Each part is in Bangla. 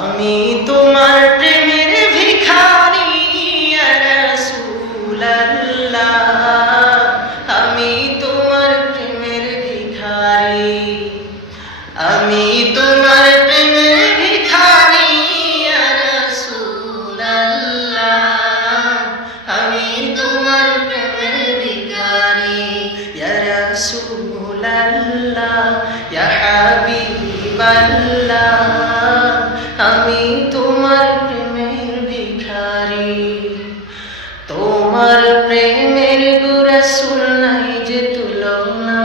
আমি তোমার প্রেমের ভিখারি ইয়া রাসূলুল্লাহ, আমি তোমার প্রেমের ভিখারি, আমি তোমার প্রেমের ভিখারি ইয়া রাসূলুল্লাহ, আমি তোমার প্রেমের ভিখারি ইয়া রাসূলুল্লাহ, ইয়া হাবিবাল্লাহ, আমি তোমার প্রেমের ভিখারি। তোমার প্রেমের গো রাসূল নাই যে তুলনা,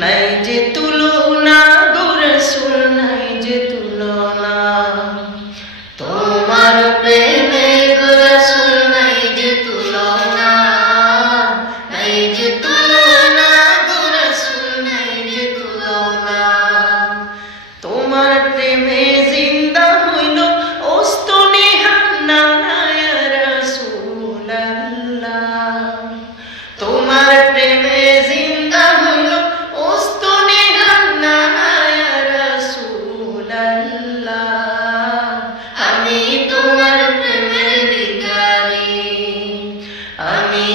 নাই যে তুলনা গো রাসূল নাই যে তুলনা। তোমার প্রেমের গো রাসূল নাই যে তুলনা, নাই যে তুলনা গো রাসূল নাই যে তুলনা। তোমার প্রেমে জিন্দা হইল ওস্তনে হান্না ইয়া রাসূলুল্লাহ, তোমার প্রেমে জিন্দা হইল ওস্তনে হান্না ইয়া রাসূলুল্লাহ, আমি তোমার প্রেমের ভিখারি, আমি